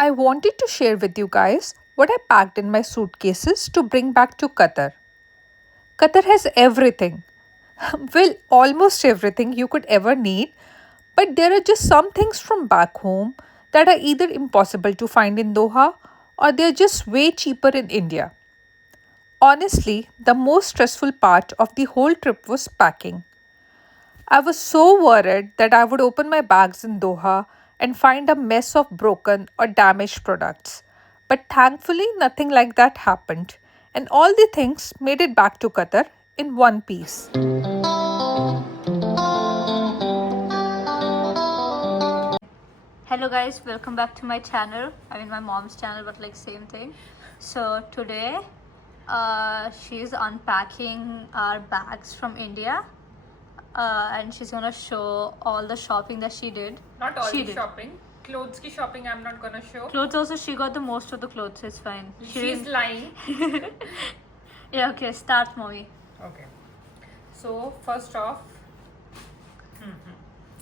I wanted to share with you guys what I packed in my suitcases to bring back to Qatar. Qatar has everything. Well, almost everything you could ever need, but there are just some things from back home that are either impossible to find in Doha or they're just way cheaper in India. Honestly, the most stressful part of the whole trip was packing. I was so worried that I would open my bags in Doha and find a mess of broken or damaged products. But thankfully, nothing like that happened, and all the things made it back to Qatar in one piece. Hello guys, welcome back to my channel. I mean my mom's channel, but like same thing. So today she's unpacking our bags from India, and she's gonna show all the shopping that she did. Not all She the did. shopping. Clothes ki shopping I'm not gonna show. Clothes also, she got the most of the clothes. It's fine. She's lying. Yeah, okay, start mommy. Okay. So first off,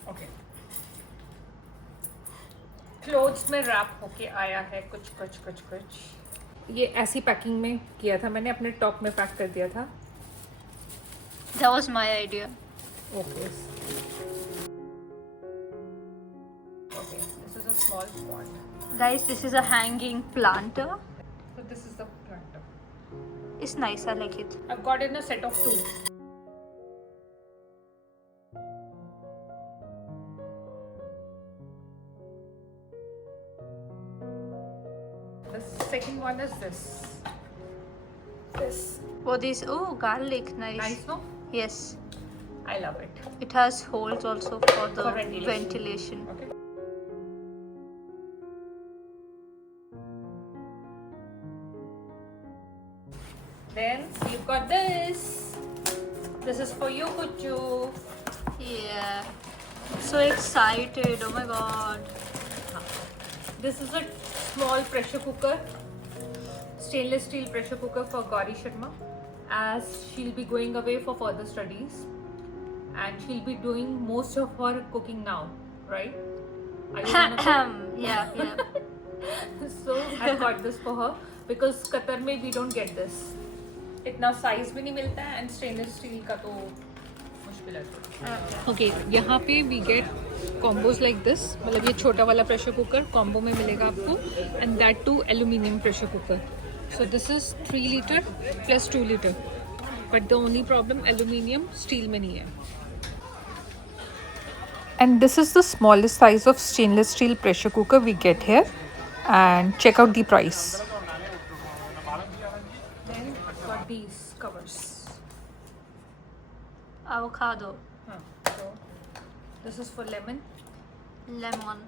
okay. Clothes में rap होके आया है कुछ ये ऐसी packing में किया था मैंने, अपने टॉप में पैक कर दिया था. That was my idea. Okay this is a small pot. Guys, this is a hanging planter. So this is the planter. It's nice, I like it. I've got in a set of 2. The second one is this. Oh, this, oh, garlic, nice. Nice, no? Yes. I love it. It has holes also for the For ventilation. ventilation. Okay. Then we've got this. This is for you, Kuchu. Yeah. So excited. Oh my god. This is a small pressure cooker, stainless steel pressure cooker for Gauri Sharma, as she'll be going away for further studies and she'll be doing most of her cooking now, right? Are you gonna cook? Yeah, yeah. So I got this for her because Qatar में we don't get this. इतना size भी नहीं मिलता है and stainless steel का तो मुश्किल है. Okay, यहाँ पे we get combos like this. मतलब ये छोटा वाला pressure cooker combo में मिलेगा आपको, and that too aluminium pressure cooker. So this is 3 liter plus 2 liter. But the only problem aluminium steel में नहीं है. And this is the smallest size of stainless steel pressure cooker we get here, and check out the price. Then got these covers. Avocado. So this is for lemon Lemon.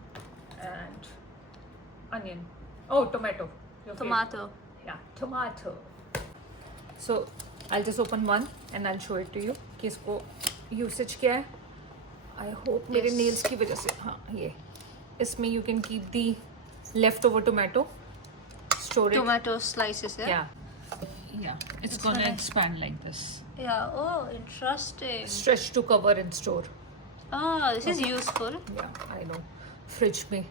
and onion. Oh, tomato. Your favorite. Tomato. Yeah, tomato. So I'll just open one and I'll show it to you कि इसको usage क्या है. I hope मेरे Yes. nails की वजह से. हाँ, ये इसमें you can keep the leftover tomato, store it. Tomato slices, yeah? Yeah, it's gonna expand like this. Yeah. Oh, interesting. Stretch to cover and store. Oh, this is useful. Yeah, I know. Fridge में.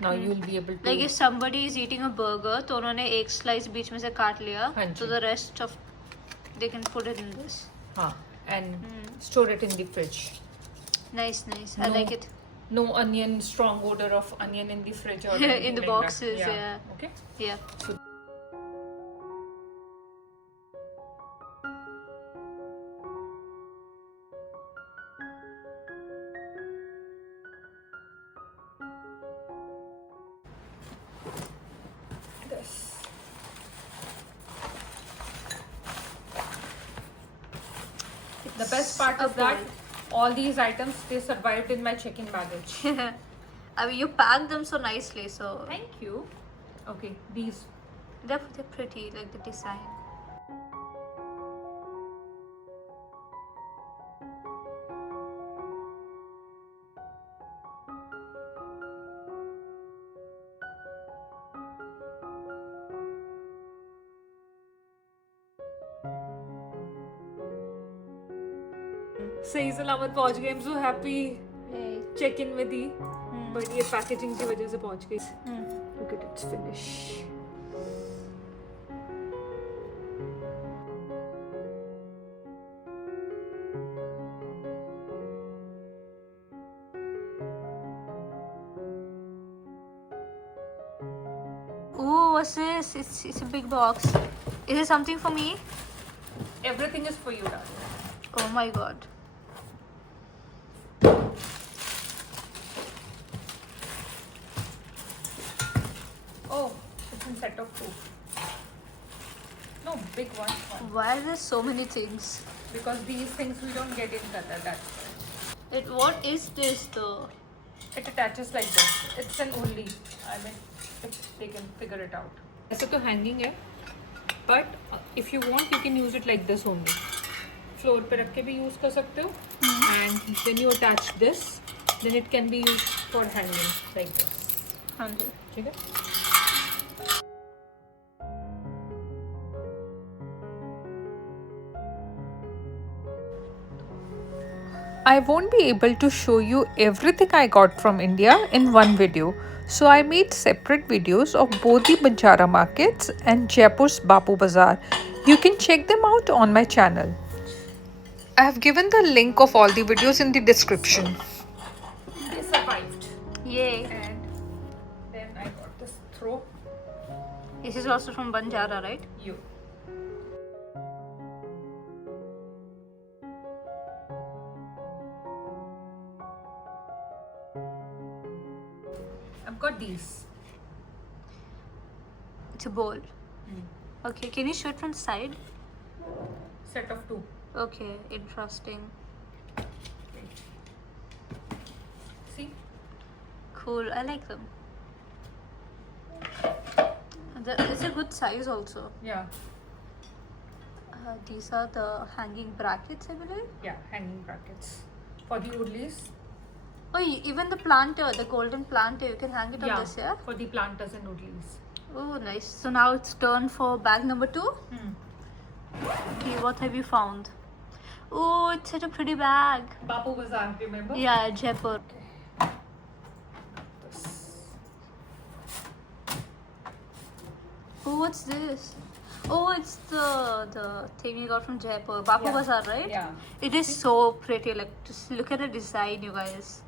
Now you'll be able to. Like if somebody is eating a burger, तो उन्होंने एक slice बीच में से काट लिया, हाँ तो जी. the rest of they can put it in this. हाँ, and store it in the fridge. Nice, nice. I No. like it. No onion, strong odor of onion in the fridge or In the anything like boxes, that. yeah. Okay. Yeah. This. The best part is that all these items they survived in my check-in baggage. I mean, you packed them so nicely, so Thank you. Okay, these. they're pretty, like the design. सही सलामत पहुंच गए. I'm so happy. Hey. Check in with the. But ये packaging की वजह से पहुंच गई. look at its finish. Ooh, what's this? It's a big box. Is it something for me? Everything is for you, darling. Oh my god. Oh, it's in set of 2. No, big one. Why are there so many things? Because these things we don't get in Qatar, that's why. What is this though? It attaches like this. It's an only. I mean, if they can figure it out. ऐसे तो hanging है, but if you want, you can use it like this only. Floor पे रख के भी use कर सकते हो. And when you attach this, then it can be used for hanging like this. हाँ जी. ठीक है? I won't be able to show you everything I got from India in one video, so I made separate videos of both the Banjara markets and Jaipur's Bapu Bazaar. You can check them out on my channel. I have given the link of all the videos in the description. They survived. Yay. And then I got this throw. This is also from Banjara, right? You. I've got these. It's a bowl. Okay, can you show it from the side? Set of 2. Okay, interesting. Wait. See? Cool, I like them. It's a good size also. Yeah. These are the hanging brackets, I believe. Yeah, hanging brackets. For the oodleys. Oh, even the planter, the golden planter, you can hang it on this, yeah? For the planters and oodleys. Oh, nice. So now it's turn for bag number 2. Okay, what have you found? Oh, it's such a pretty bag. Bapu Bazaar, remember? Yeah, Jaipur. Oh, what's this? Oh, it's the thing you got from Jaipur. Bapu Bazaar, right? Yeah. It is so pretty. Like, just look at the design, you guys.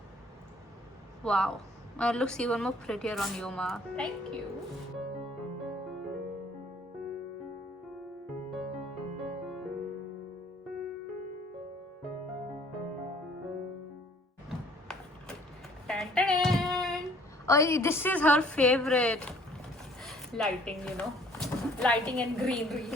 Wow. It looks even more prettier on you, Ma. Thank you. Dun-dun-dun. Oh, this is her favorite. Lighting, you know. Lighting and greenery.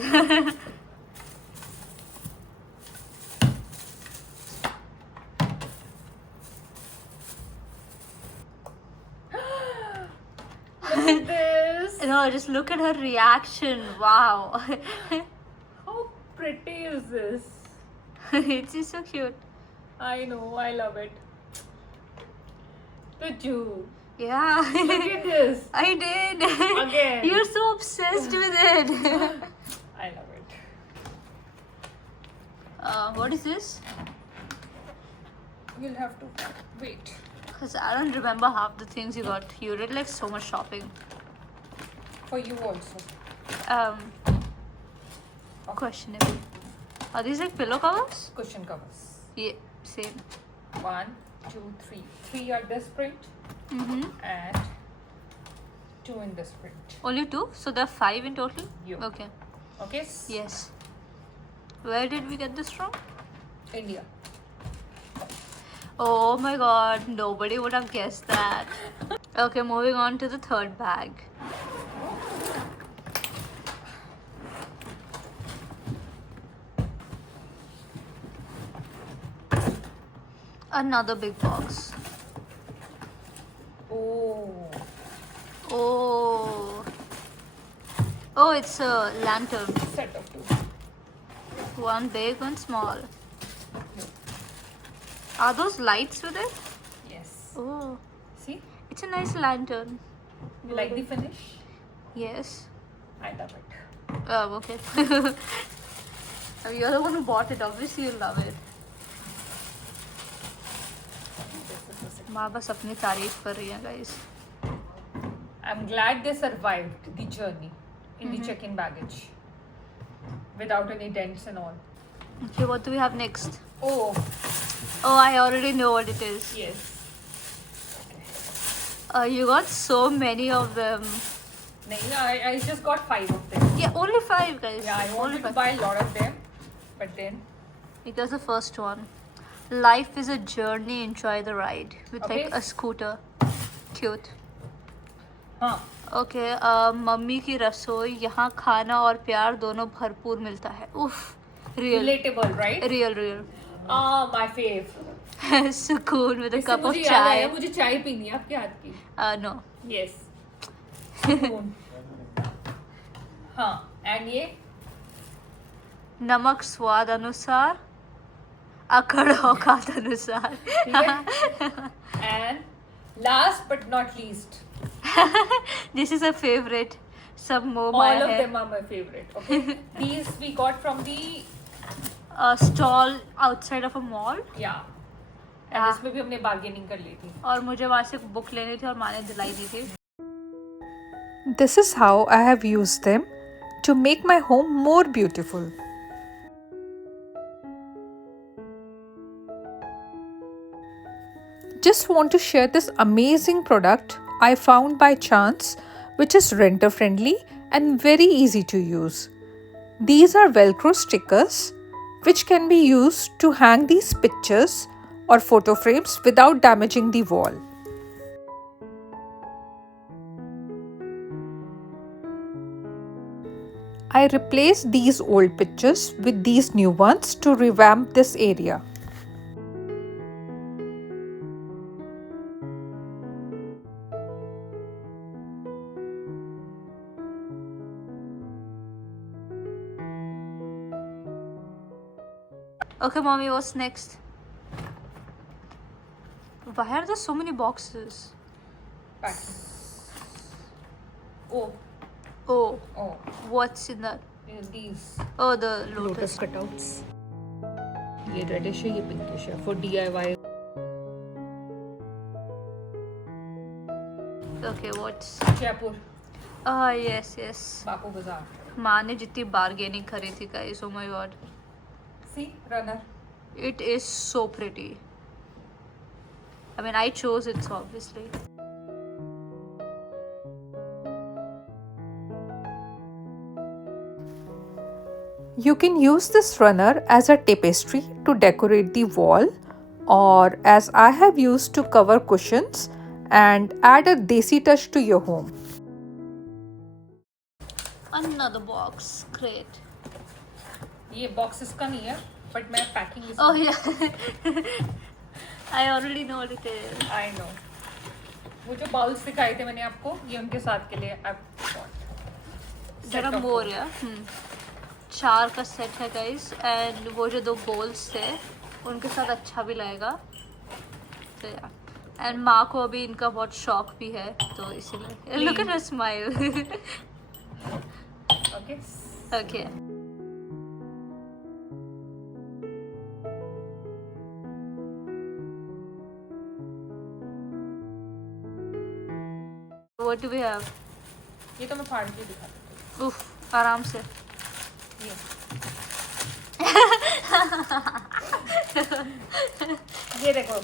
Look at this. No, just look at her reaction. Wow. How pretty is this? It's just so cute. I know, I love it. Tuju, Yeah. look at this. I did. Again. You're so obsessed with it. I love it. What is this? You'll have to wait. Because I don't remember half the things you got. You did like so much shopping. For you also. Questionable. Are these like pillow covers? Cushion covers. Yeah, same. 1, 2, 3. 3 are this print and 2 in this print. Only 2? So there are 5 in total? You. Okay. Okay? Yes. Where did we get this from? India. Oh my god, nobody would have guessed that. Okay, moving on to the third bag. Another big box. Oh. Oh. Oh, it's a lantern. Set of 2. One big, one small. Are those lights with it? Yes. Oh, See? it's a nice lantern. You like the finish? Yes. I love it. Oh, okay. You're the one who bought it. Obviously, you love it. This is the माँ बस अपनी तारीफ कर रही है guys. I I'm glad they survived the journey in the check-in baggage without any dents and all. Okay, what do we have next? Oh, Oh, I already know what it is. yes. You got so many of them. I just got 5 of them. Yeah, only 5, guys. Yeah, I only wanted to 5. buy a lot of them, but then Because the first one. Life is a journey, enjoy the ride. With Okay. like a scooter. Cute. हाँ okay mummy की रसोई यहाँ खाना और प्यार दोनों भरपूर मिलता है उफ real relatable, right? Real real My fave. सुकून विद अ इससे कप ऑफ मुझे याद चाय आया, मुझे चाय पीनी है आपके हाथ की. No Yes. हाँ, and ये नमक स्वाद अनुसार अकड़ औकात अनुसार and last but not least, this is a favourite सब all मोबाइल of है them are my favorite. Okay, these we got from the stall outside of a mall yeah. And हाँ. इसमें भी हमने bargaining कर ली थी. और मुझे वहाँ से बुक लेनी थी और माँ ने दिलाई दी थी This is how I have used them to make my home more beautiful. Just want to share this amazing product I found by chance, which is renter friendly and very easy to use. These are Velcro stickers which can be used to hang these pictures or photo frames without damaging the wall. I replaced these old pictures with these new ones to revamp this area. Okay, mommy, what's next? Why are there so many boxes? Packing. Oh, Oh, oh, what's in that? these Oh, the lotus. cutouts. ये reddish है, ये pinkish है for DIY. Okay, what's? Jaipur, Ah, yes, yes. Bapu Bazaar. माँ ने जितनी bargaining करी थी guys, oh my god. See, runner. It is so pretty. I mean, I chose it, so obviously. You can use this runner as a tapestry to decorate the wall, or as I have used to cover cushions and add a desi touch to your home. Another box. Great. ये box इसका नहीं है, but मैं packing इसका. Oh, yeah. I already know what it is. I know. वो जो bowls दिखाए थे मैंने आपको, ये उनके साथ के लिए जरा मोर है 4 का सेट है गाइस एंड वो जो 2 बोल्स थे उनके साथ अच्छा भी लगेगा तो यार एंड माँ को अभी इनका बहुत शौक भी है तो इसीलिए look at her smile okay. Okay what do we have ये तो मैं फाड़ के दिखाती हूँ. उफ आराम से ये देखो,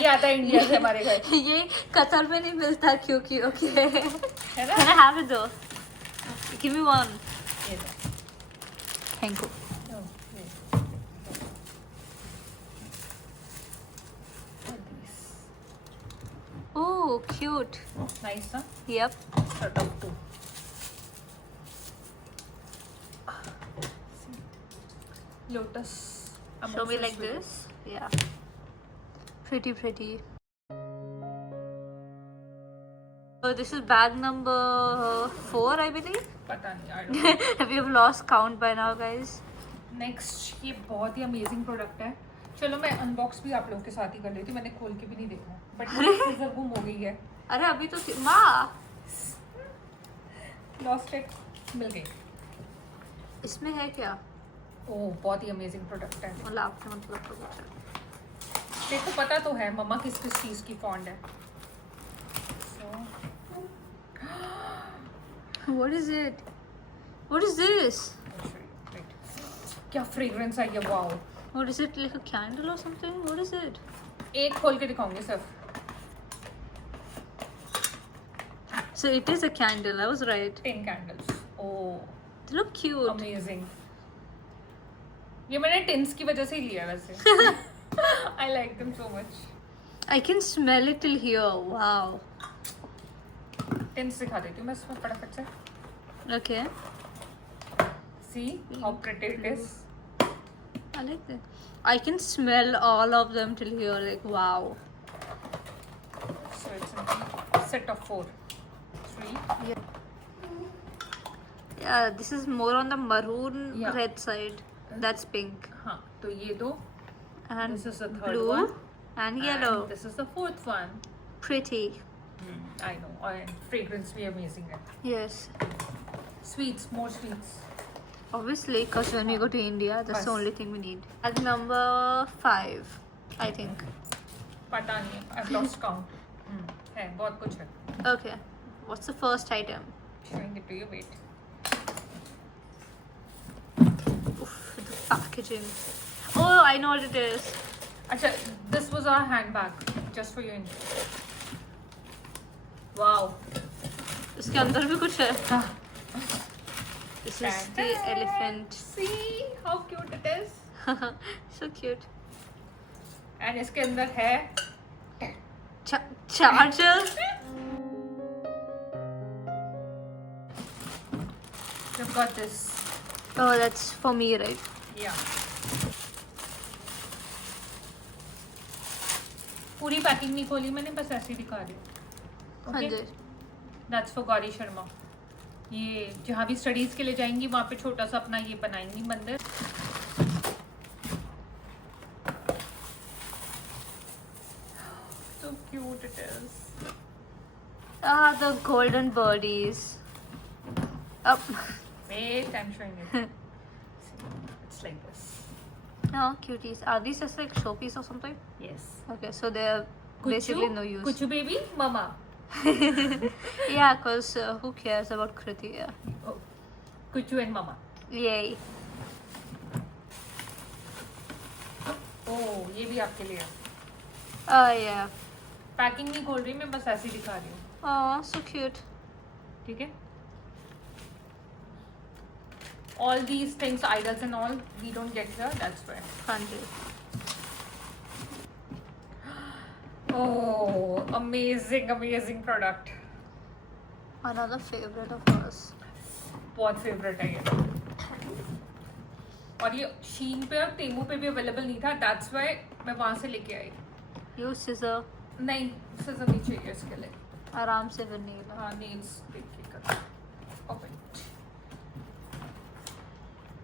ये आता है इंडिया से हमारे घर, ये कतर में नहीं मिलता क्योंकि ओके है ना? Can I have it though? Give me one. ये दो. Thank you. Oh, ये. Oh, cute. Nice, huh? Yep. Sort of too. Lotus. Show me like this. Yeah. Pretty, pretty. So this is bag number 4, I believe. पता नहीं, I don't know. We have lost count by now, guys. Next ये बहुत ही amazing product है. चलो मैं unbox भी आप लोगों के साथ ही कर लेती हूँ, मैंने खोल के भी नहीं देखा बट सीजर गुम हो गई है. अरे अभी तो माँ लॉस्ट इट, मिल गई. इसमें है क्या ओह बहुत ही अमेजिंग प्रोडक्ट है. मतलब आपके मतलब तो कुछ है. तेरे को पता तो है मम्मा किस किस चीज़ की फॉन्ड है. So, What is it? What is this? Wait. क्या fragrance आई है? Wow. What is it? Like a candle or something? What is it? एक खोल के दिखाऊंगी सिर्फ. So it is a candle. I was right. 10 candles. Oh, They look cute. amazing. ये मैंने tins की वजह से ही लिया वैसे. I like them so much. I can smell it till here. Wow. Tins दिखा देती हूँ मैं इसमें फटाफट से. Okay. See how pretty it is. I like that. I can smell all of them till here. Like wow. So it's a set of 4. 3. Yeah, this is more on the maroon Yeah. red side. That's pink. हाँ, तो ये दो. And This is the third blue one. and yellow. And this is the 4th one. Pretty. I know. And fragrance भी amazing है. Yes. Sweets, more sweets. Obviously, because when we go to India, that's the Bas. only thing we need. At number 5, I think. पता नहीं. I've lost count. है, बहुत कुछ है. Okay. What's the first item? Showing it to you. Wait. Oof, the packaging. Oh, I know what it is. अच्छा, this was our handbag, just for your info. Wow. इसके अंदर भी कुछ है. This is the elephant. See how cute it is. So cute. And इसके अंदर है. Charger. We've got this. Oh, that's for me, right? Yeah. पूरी packing नहीं खोली मैंने, बस ऐसे ही दिखा रही हूँ. हाँ Okay? Ji. That's for Gauri Sharma. ये जहाँ भी स्टडीज के लिए जाएंगी वहाँ पे छोटा सा अपना ये बनाएंगी मंदिर. So cute it is. Ah, the golden birdies. Up. Wait, I'm showing it. See, it's like this. Oh, cuties. Are these just like showpiece or something? Yes. Okay, so they're basically no use. Kuchu baby, mama. Yeah, because who cares about Kriti? Yeah. Oh, Kuchu and mama. Yay. Oh, ये भी आपके लिए. Oh, yeah. Packing नहीं खोल रही मैं, बस ऐसे ही दिखा रही हूँ. Oh, so cute. ठीक है. All these things, idols and all, we don't get here. That's why. 100. Oh, amazing, amazing product. Another favorite of ours. बहुत फेवरेट है ये. और ये शीन पे और टेमू पे भी अवेलेबल नहीं था. That's why मैं वहाँ से लेके आई. You scissor. नहीं, सिजर नहीं चाहिए इसके लिए. आराम से vanilla. हाँ, नेल्स देख कर. ओपन.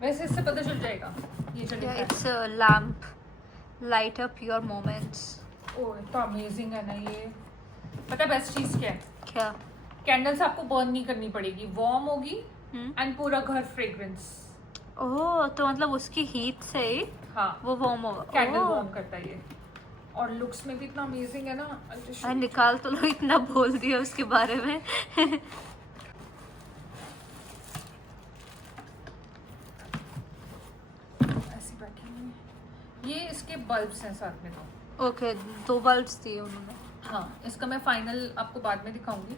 वैसे इससे पता चल जाएगा ये जो लिखा Yeah, है. it's a lamp. Light up your moments. ओह, तो अमेजिंग है ना ये. पता है बेस्ट चीज़ क्या है? क्या? कैंडल्स आपको बर्न नहीं करनी पड़ेगी. वार्म होगी हम्म. एंड पूरा घर फ्रेग्रेंस. ओह, तो मतलब उसकी हीट से ही हाँ, वो वार्म होगा. कैंडल ओह. वार्म करता है ये. और लुक्स में भी इतना अमेजिंग है ना. I'll just show you. निकाल तो लो, इतना बोल दिया उसके बारे में. ऐसी बैठी हुई है. ये इसके बल्ब्स हैं साथ में. तो ओके, 2 बल्ब्स दिए उन्होंने. हाँ, इसका मैं फाइनल आपको बाद में दिखाऊंगी.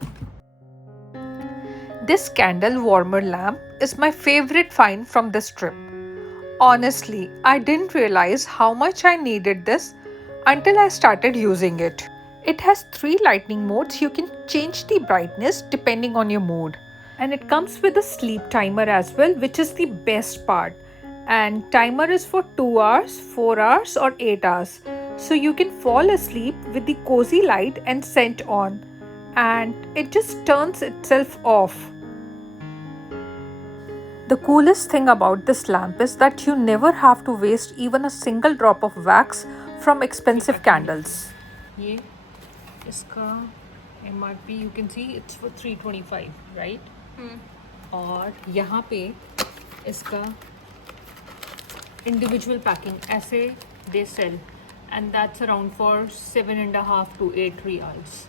This candle warmer lamp is my favorite find from this trip. Honestly, I didn't realize how much I needed this until I started using it. It has 3 lighting modes. You can change the brightness depending on your mood. And it comes with a sleep timer as well, which is the best part. And timer is for 2 hours, 4 hours or 8 hours. So you can fall asleep with the cozy light and scent on. And it just turns itself off. The coolest thing about this lamp is that you never have to waste even a single drop of wax from expensive candles. ये इसका MRP you can see it's for 325, right? और यहाँ पे इसका individual packing ऐसे they sell and that's around for 7.5 to 8 reals.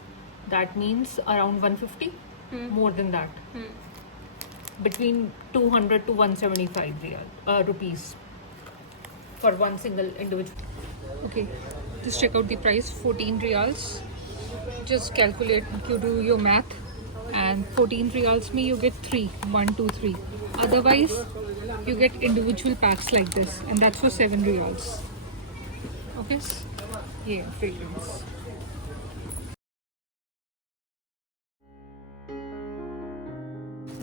That means around 150, more than that. between 200 to 175 rupees for one single individual. Okay, just check out the price, 14 riyals. Just calculate, you do your math, and 14 riyals me you get 3, 1, 2, 3. Otherwise, you get individual packs like this, and that's for 7 riyals. Okay, yeah, fragrance.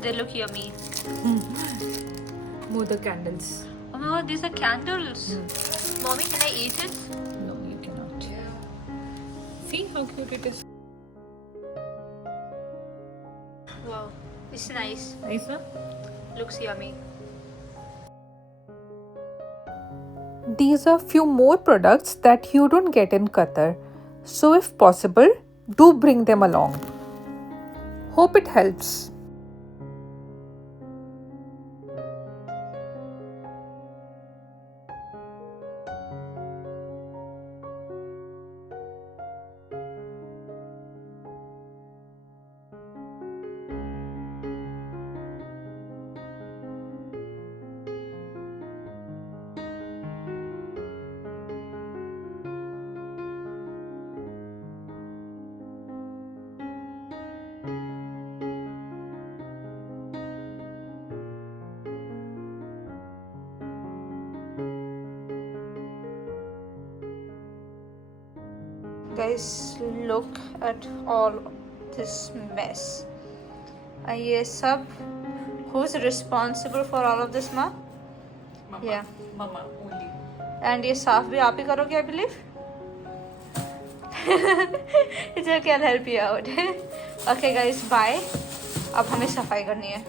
They look yummy. More the candles. Oh my god, these are candles. Mommy, can I eat it? No, you cannot. See how cute it is. Wow, it's nice. Nice, na? Looks yummy. These are few more products that you don't get in Qatar. So if possible, do bring them along. Hope it helps. Guys, look at all this mess. ये सब, who's responsible for all of this, ma? Mama. Yeah. Mama only. And ये साफ भी आप ही करोगे, I believe. It's okay, I'll help you out. Okay guys, bye. अब हमें सफाई करनी है.